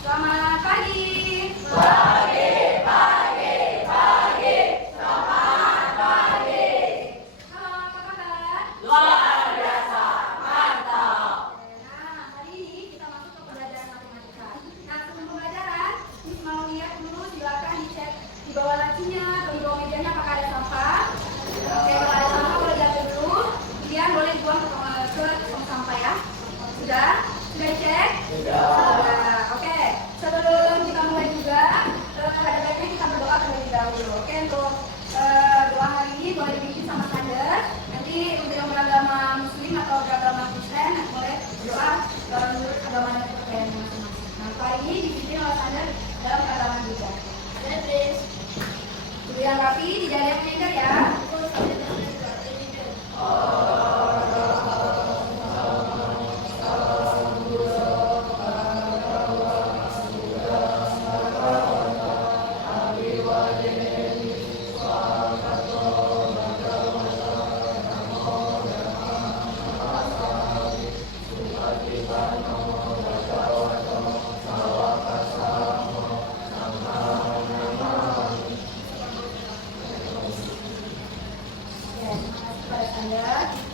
Selamat pagi. Pagi, pagi, pagi. Selamat pagi. Halo, apa kabar? Luar biasa, mantap. Nah, hari ini kita masuk ke pembelajaran matematika. Nah, sebelum pembelajaran, Miss mau lihat dulu, silakan dicek di bawah lacinya atau di bawah mejanya apakah ada sampah. Oke, kalau ada sampah boleh diambil dulu. Kemudian boleh dibuang ke tong sampah ya. Sudah? Sudah dicek? Sudah. Oke, sebelum kita mulai juga, ada baiknya kita berdoa terlebih dahulu. Oke, untuk doa hari ini boleh dibikin sama saja. Nanti untuk yang beragama Muslim atau beragama Kristen boleh berdoa menurut agama dan kepercayaan masing-masing. Nah, hari ini dibikin oleh Sander dalam keagamaan juga. Terus, sudah yang rapi, tidak ada yang nyender ya.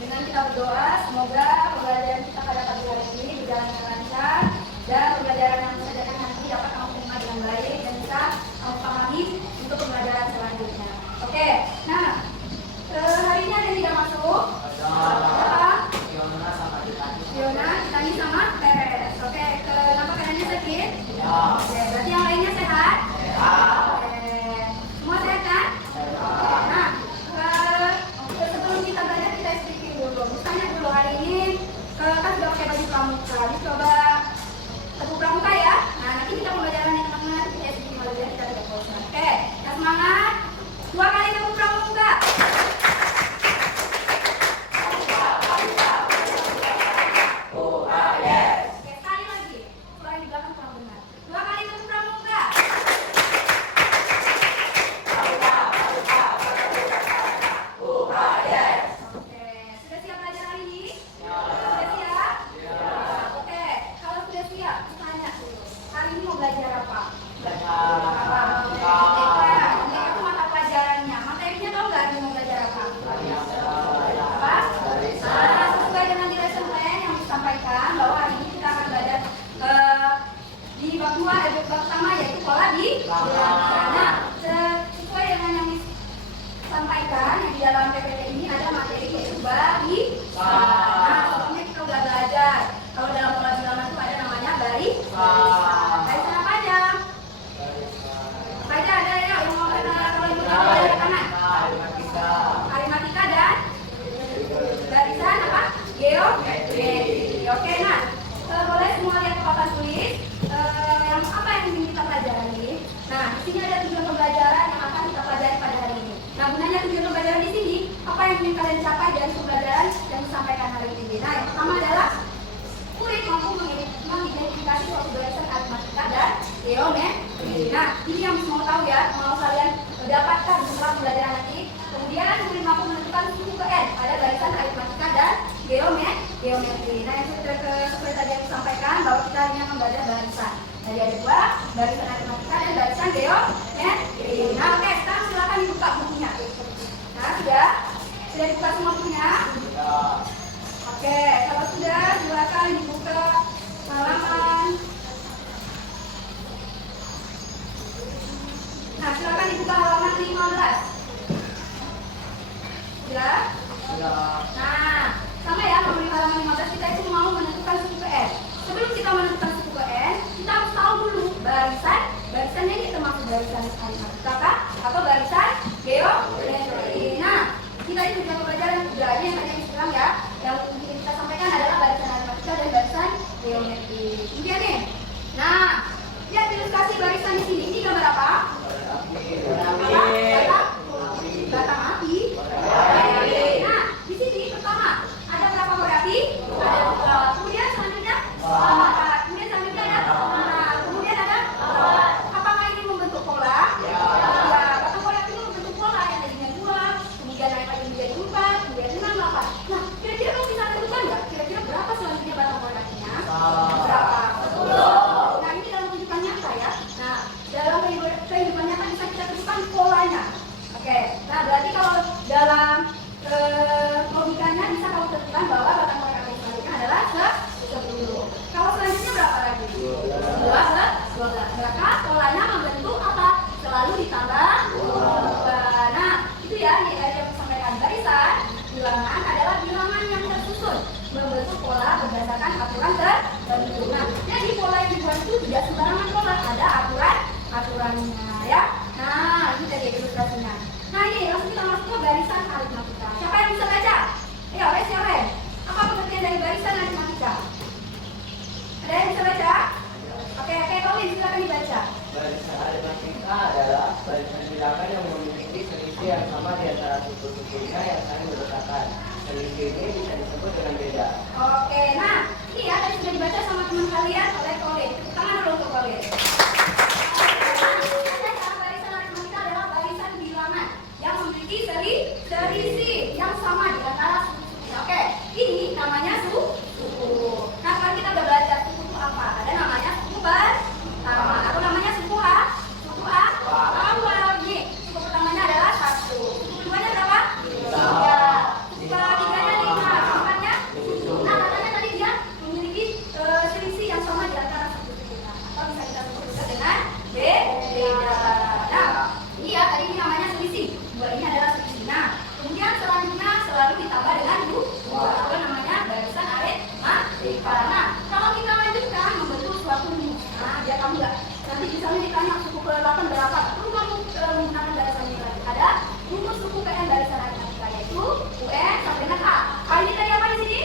Dengan kita berdoa, semoga pembelajaran kita pada pagi hari ini berjalan dengan lancar dan pembelajaran yang kita adakan nanti dapat kamu terima dengan baik dan bisa kamu pahami untuk pembelajaran selanjutnya. Oke, nah hari ini ada yang tidak masuk. Siapa? Fiona, Tani sama Teres. Oke, kenapa kanannya sakit? Oke, berarti yang lainnya sehat? Oke, semua sehat kan? Nah, sebelum kita belajar kita sedikit dulu. Misalnya dulu hari ini kan sudah pakai baju pramuka. Ini coba teguh pramuka ya. Nah, nanti kita pembelajaran yang teman-teman kita sedikit belajar kita tidak bosan. Oke, kita semangat. 2 kali teguh pramuka. Oke, sekali lagi. Suara di belakang kurang benar. 2 kali teguh pramuka. Oke, sudah siap belajar hari ini? Sudah siap? Oke, kalau sudah siap, tanya dulu. Hari ini mau belajar apa? Matematika itu mata pelajarannya. Materinya tahu nggak hari ini mau belajar apa? Apa? Sesuai dengan di lesson plan yang disampaikan bahwa hari ini kita akan belajar di bab 2 ada bab pertama yaitu pola di bilangan. Nah, sesuai dengan yang disampaikan yang di dalam PPT ini ada materi yaitu barisan. Nah, sebelumnya kita udah belajar kalau dalam pola bilangan itu ada namanya barisan. Barisan apa aja? Apa aja ada ya yang mau kalau ibu belajar kanan? Aritmatika dan barisan apa? Geometri. Oke, nah boleh semua lihat ke papan tulis yang apa yang ingin kita pelajari. Nah, di sini ada tujuan pembelajaran yang akan kita pelajari pada hari ini. Nah, gunanya tujuan pembelajaran di sini, apa yang ingin kalian capai dari pembelajaran yang disampaikan hari ini. Nah, yang pertama adalah murid mampu mengidentifikasi suatu barisan aritmatika dan geometri. Nah, ini yang mau tahu ya, mau kalian dapatkan setelah pembelajaran nanti. Kemudian murid mampu menentukan suku ke N pada barisan aritmatika dan geometri. Nah, yang seperti tadi yang disampaikan bahwa kita hanya membelajar barisan. Jadi ada 2, barisan aritmatika dan barisan geometri. Nah, oke, sekarang silakan dibuka bukunya. Nah, sudah dibuka semua bukunya? Oke, kalau sudah silakan dibuka halaman. Nah, silakan dibuka halaman 15. Sudah? Nah, sama ya, kalau di halaman 15 kita itu mau menentukan suku ke N. Sebelum kita menentukan suku ke N, kita harus tahu dulu barisannya ini termasuk barisan aritmatika kah? Atau barisan geometri. Nah, kita itu juga pelajaran juga ini yang tadi bilang ya, yang kita sampaikan adalah barisan aritmatika dan barisan geometri. Kemudian nih, nah, lihat ilustrasi barisan di sini. Ini gambar apa? Batang api. Nah, di sini pertama ada berapa korek api? Ada 2. Kemudian selanjutnya 4. Kemudian selanjutnya ada 5. Kemudian ada apakah ini membentuk pola? Ya. Batang korek api selalu ditambah 2. Nah, itu ya yang disampaikan. Barisan bilangan adalah bilangan yang tersusun membentuk pola berdasarkan aturan tertentu. Nah, jadi pola yang dibuat itu tidak sembarangan pola, ada aturannya ya. Nah, ini tadi ilustrasinya. Nah, ini langsung kita masuk ke barisan aritmatika. Siapa yang bisa baca? Ayo, siapa? Apa pengertian dari barisan aritmatika? Ada yang bisa baca? Oke, Pauline silakan dibaca. Barisan aritmatika adalah barisan bilangan yang memiliki selisih yang sama di antara suku-sukunya yang saling berdekatan. Selisih ini bisa disebut dengan beda. Oke, nah ini ya tadi sudah dibaca sama teman kalian oleh Pauline. Tepuk tangan dulu untuk Pauline. Barisan aritmatika adalah barisan bilangan yang memiliki selisih yang sama di antara suku-sukunya. Oke, ini namanya suku. Nah, kalau kita udah belajar suku itu apa? Ada namanya suku pertama atau namanya suku awal. Nih, suku pertamanya adalah 1. Suku keduanya berapa? 3. Suku ketiganya 5. Keempatnya? Nah, katanya tadi dia memiliki selisih yang sama di antara suku-sukunya. Atau bisa kita sebut juga dengan beda. Nah, ini ya tadi ini namanya selisih. 2 ini adalah selisih. Nah, kemudian selanjutnya selalu ditambah dengan 2. Itu namanya barisan aritmatika. Nah, kalau kita lanjutkan membentuk suatu rumus. Nah, biar kamu nggak nanti misalnya ditanya suku ke-8 berapa, perlu kamu menggunakan barisan ini lagi. Ada rumus suku PN barisan aritmatika yaitu UN sampai dengan A. A ini tadi apa di sini?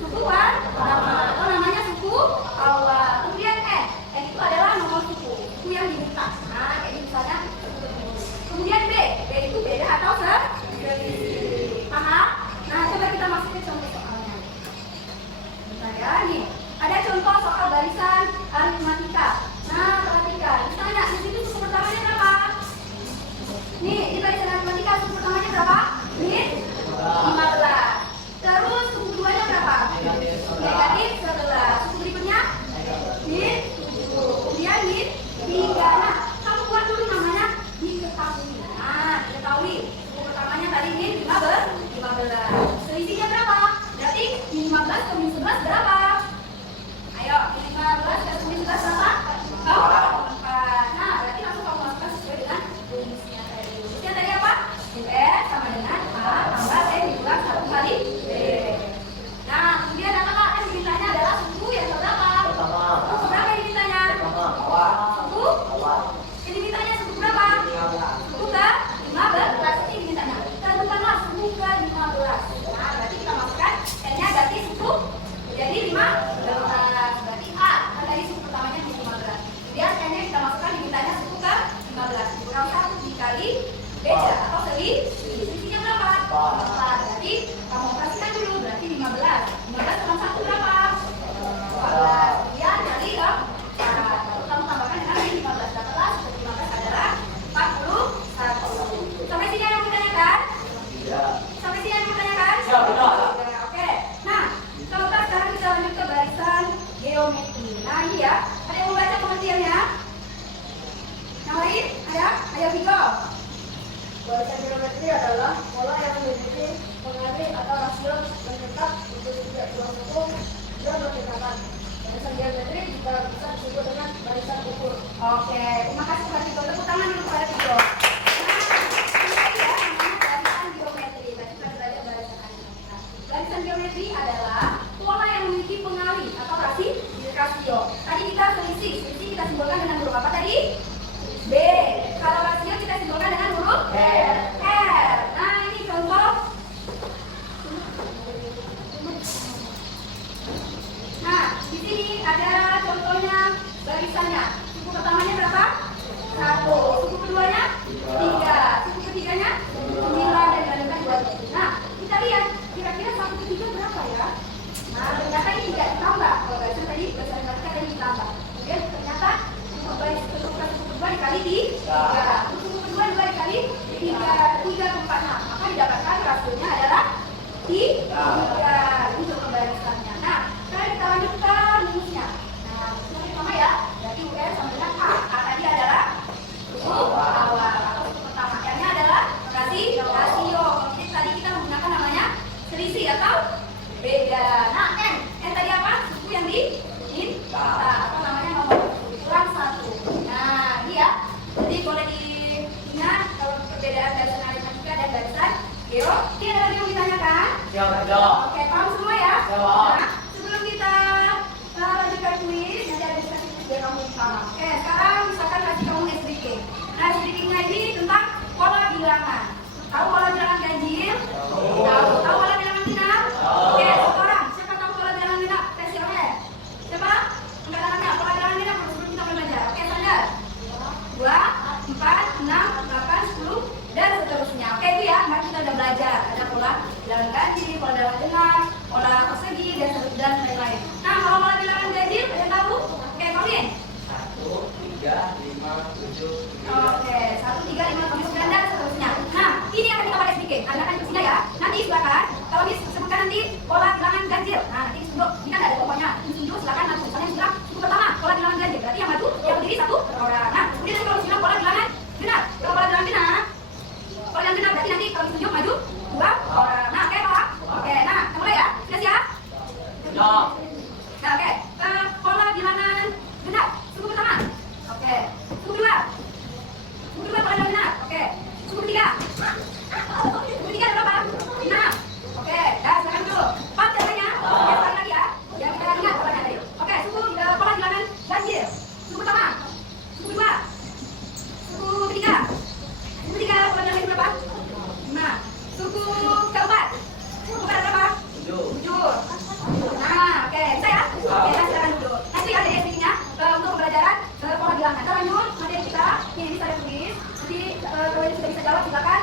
Suku pertama atau namanya suku awal. Kemudian N itu adalah nomor suku yang diminta. Nah, kayak misalnya kemudian B itu beda atau selisih. Paham? Nah, coba kita masukin contoh soalnya. Bentar ya, nih. Ada contoh soal barisan aritmatika. Nah, perhatikan. Misalnya, di situ suku pertamanya berapa? Nih, di barisan aritmatika suku pertamanya berapa? Nih, 15. Terus suku keduanya berapa? Negatif 11. Suku berikutnya? Nih, 7. Kemudian nih, 3. Nah, kamu buat dulu namanya diketahui. Nah, diketahui. Suku pertamanya tadi nih 15. Selisihnya berapa? Berarti 15 ke 11 berapa? Ayo, 15 ke 11 berapa? 4. Nah, berarti langsung kamu masukkan sesuai dengan rumusnya tadi. Rumusnya tadi apa? UN sama dengan A tambah N dikulang 1 kali B. Nah, kemudian apakah yang dimintanya adalah suku yang berapa? Suku berapa yang dimintanya? Suku? Yang dimintanya suku berapa? Suku ke 15. Ini dimintanya. Tentukanlah suku ke 15. Nah, berarti kita masukkan N-nya berarti suku jadi 15. Berarti A, kan tadi suku pertamanya di 15. Kemudian N-nya kita masukkan dimintanya suku ke 15. Dikurang 1 dikali beda atau selisihnya berapa? 4. Berarti kamu operasikan dulu, berarti 15. 15 kurang 1 berapa? 14. Kemudian kali ke 4. Lalu kamu tambahkan dengan 15. Dapatlah suku 15 adalah 41. Sampai sini ada yang bertanyakan? Sampai sini ada yang bertanyakan? Oke. Nah, coba sekarang kita lanjut ke barisan geometri. Nah, ini ya. Ada yang mau baca pengertiannya? Yang lain? Ada? Ayo, Viko. Barisan geometri adalah pola yang memiliki pengalih atau rasio menetap untuk tidak tulang hukum dan berdekatan. Barisan geometri juga bisa disebut dengan barisan ukur. Oke, terima kasih kepada Viko. Tepuk tangan dulu kepada Viko. Nah, ini ya namanya barisan geometri. Tadi kita belajar barisan aritmatika. Barisan geometri adalah pola yang memiliki pengalih atau rasio. Tadi kita selisih kita simbolkan dengan huruf apa tadi? B. Kalau rasio kita simbolkan dengan huruf R. Nah, ini contoh. Nah, di sini ada contohnya barisannya. Suku pertamanya berapa? 1. Suku keduanya? 3. Suku ketiganya? 9 dan dibandingkan 2. Nah, kita lihat kira-kira 1 ke 3 berapa ya? Nah, ternyata ini tidak ditambah. Kalau barisan tadi barisan aritmatika tadi ditambah. Kemudian ternyata suku kedua dikali 3. Suku kedua dikali 3 ke 4. Nah, maka didapatkan rasionya adalah 3. Ini untuk barisannya. Nah, sekarang kita lanjutkan rumusnya. Nah, rumusnya pertama ya, berarti UN sama dengan A. A tadi adalah suku awal atau suku pertama. R-nya adalah rasio. Jadi tadi kita menggunakan namanya selisih atau beda. Nah, N tadi apa? Suku yang diminta atau namanya nomor kurang 1. Nah, ini ya. Jadi boleh Siap, siap. Oke, paham semua ya? Siap. Nah, sebelum kita lanjutkan kuis, nanti ada diskusi biar kamu paham. Oke, sekarang misalkan kasih kamu SDK. Nah, SDK-nya ini tentang pola bilangan. Tahu pola bilangan ganjil? Tahu. Tahu pola bilangan genap? Oke, satu orang. Siapa tahu pola bilangan genap? Kasih oleh. Siapa? Angkat tangannya. Pola bilangan genap sebelum kita mulai belajar. Oke, sadar. 2, 4, 6, 8, 10, dan seterusnya. Oke, itu ya. Mari kita udah belajar. Ada pola bilangan ganjil, pola bilangan genap, pola persegi, dan lain-lain. Nah, kalau pola bilangan ganjil, ada yang tahu? Oke, Pauline. 1, 3, 5, 7, 9. Oke, 1, 3, 5, 9, dan seterusnya. Nah, ini akan kita pakai sedikit. Anda akan ikutin ya. Nanti silakan. Kalau disebutkan nanti pola bilangan ganjil. Nah, nanti disebut. Ini kan ada pokoknya. Disebut silakan nanti. Misalnya bilang suku pertama pola bilangan ganjil. Berarti yang maju yang berdiri 1 orang. Nah, kemudian nanti kalau bilang pola bilangan genap. Kalau pola bilangan genap, pola bilangan genap berarti nanti kalau ditunjuk maju 2 orang. Nah, oke Pak. Oke, nah, kita mulai ya. Sudah siap? Siap. Nah, oke. Pola bilangan genap. Suku pertama. Oke. Suku kedua. Suku kedua pola bilangan genap. Oke. Suku ketiga. Suku ketiga ada berapa? 6. Oke. Dah, silakan dulu. Pak, caranya. Oke, sekali lagi ya. Yang kita ingat polanya tadi. Oke, suku pola bilangan ganjil. Suku pertama. Suku kedua. Suku ketiga. Suku ketiga pola bilangan berapa? 5. Suku keempat. Suku keempat ada berapa? 7. 7. Nah, oke, bisa ya? Oke, nah silakan dulu. Nanti ada ya sedikitnya untuk pembelajaran pola bilangan. Kita lanjut materi kita. Ini bisa ada tulis. Nanti kalau yang sudah bisa jawab silakan.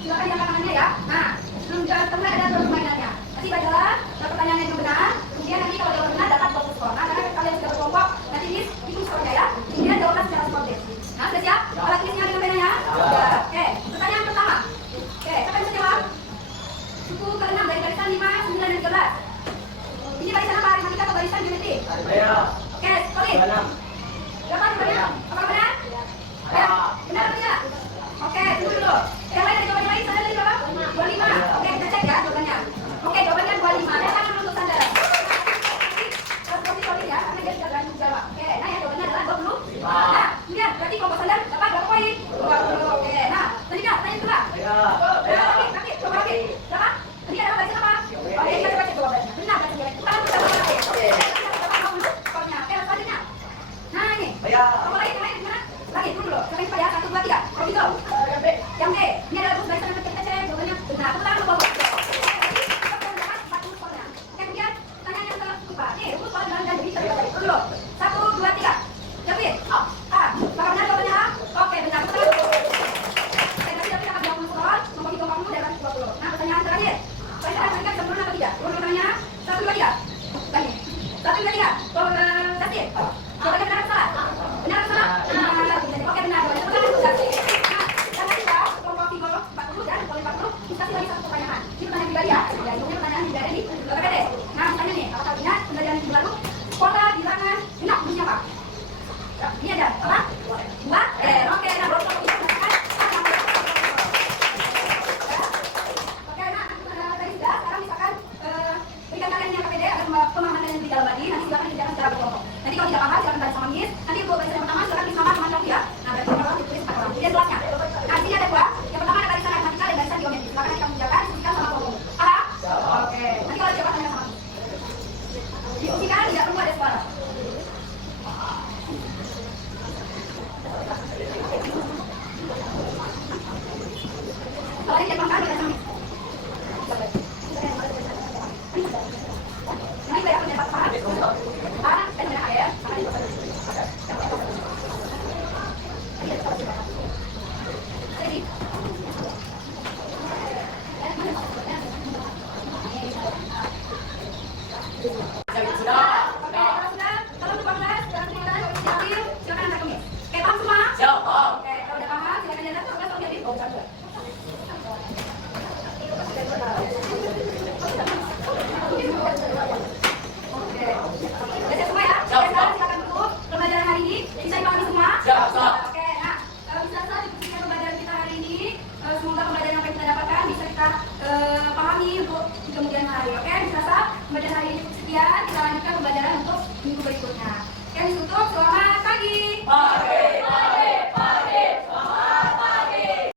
Silakan diangkat tangannya ya. Nah, sebelum jawab tengah ada permainannya. Nanti bacalah pertanyaan yang benar. Kemudian nanti kalau jawaban benar dapat bonus skor. Nah, karena kalian sudah berkelompok, nanti hitung skornya ya. Kemudian jawablah secara sportif. Nah, sudah siap? Alat tulisnya dengan penanya? Ya. Oke, pertanyaan pertama. Oke, siapa yang bisa jawab? Suku ke-6 dari barisan 5, 9, dan 13. Ini barisan apa? Matematika atau barisan geometri? Ayo. Oke, Colin. 26. Berapa jawabannya? Apakah benar? Ya, benar atau tidak? Oke, tunggu dulu. Yang lain ada jawaban lain? Sandra tadi berapa? 25. Oke, kita cek ya jawabannya. Oke, jawabannya 25. Ada tangan untuk Sandra. Colin ya, karena dia sudah berani menjawab. Oke, nah yang jawabannya adalah 20. Nah, kemudian berarti kelompok Sandra dapat berapa poin? 20. Oke, nah, selanjutnya pertanyaan kedua. Ayo. Coba lagi. Berapa? Tadi ada barisan apa? Oke, kita baca jawabannya. Benar, barisan geometri. Kita lanjut jawaban lagi. Oke, skornya. Oke, selanjutnya. Nah, ini. Ayo. Apa lagi? Yang lain gimana? Lagi, tunggu dulu. Siapa yang cepat ya? 1, 2, 3. Kalau gitu. Yang B. Ini adalah barisan yang kita cek. Jawabannya benar. Tepuk tangan untuk Bapak. Oke, kemudian pertanyaan yang keempat. Nih, rumus pola bilangan ganjil. Bisa dibaca. Tunggu dulu. 1, 2, 3. David. A. Apakah benar jawabannya A? Oke, benar. Tepuk tangan. Oke, berarti David dapat 20 skor. Nomor hitung kamu dapat 20. Nah, pertanyaan terakhir. Pertanyaan terakhir sempurna atau tidak? Turun pertanyaannya. 1, 2, 3. Lagi. 1, 2, 3. David. Jawabannya benar atau salah? Benar atau salah? Benar. Oke, benar. Jawabannya benar atau salah? Nah, yang tadi ya, kelompok Vigo 40 dan kelompok 40 kita lagi satu pertanyaan. Ini pertanyaan pribadi ya. Ya, ini pertanyaan pribadi di PPD. Nah, misalnya nih, apakah ingat pembelajaran minggu lalu pola bilangan genap bunyinya apa? Ini ada apa? 2. Oke, nah, baru kita bisa. Oke, nah, tadi sudah. Sekarang misalkan berikan kalian yang PPD agar pemahaman kalian lebih dalam lagi. Nanti silakan dikerjakan secara berkelompok. Nanti kalau tidak paham, silakan balik sama Miss. Nanti untuk barisan yang pertama silakan bersama teman-teman ya. Nah, berarti pertama ditulis 4 orang. Kemudian kelasnya. Nah, sini ada 2. Yang pertama ada barisan matematika dan barisan geometri. Silakan nanti kamu kerjakan, diskusikan sama kelompok. Paham? Oke. Nanti kalau jawab tanya sama Miss. Diskusikan, tidak perlu ada suara. Kalau ini tidak paham, kita sama Miss. Ini saya akan dapat paham. Paham? Dan benar ya. Jadi. Sudah. Oke, kalau sudah, kalau sudah paham, silakan diambil, silakan angkat ke Miss. Oke, paham semua? Siap. Oke, kalau udah paham, silakan diangkat. Kalau sudah jadi, oh, sudah. Oke. Udah semua ya? Siap, Oke, sekarang silakan tutup pembelajaran hari ini. Bisa dipahami semua? Siap, siap. Oke, nah, bisa saja diskusikan pembelajaran kita hari ini. Semoga pembelajaran yang kita dapatkan bisa kita pahami untuk di kemudian hari. Oke, bisa saja pembelajaran hari ini sekian. Kita lanjutkan pembelajaran untuk minggu berikutnya.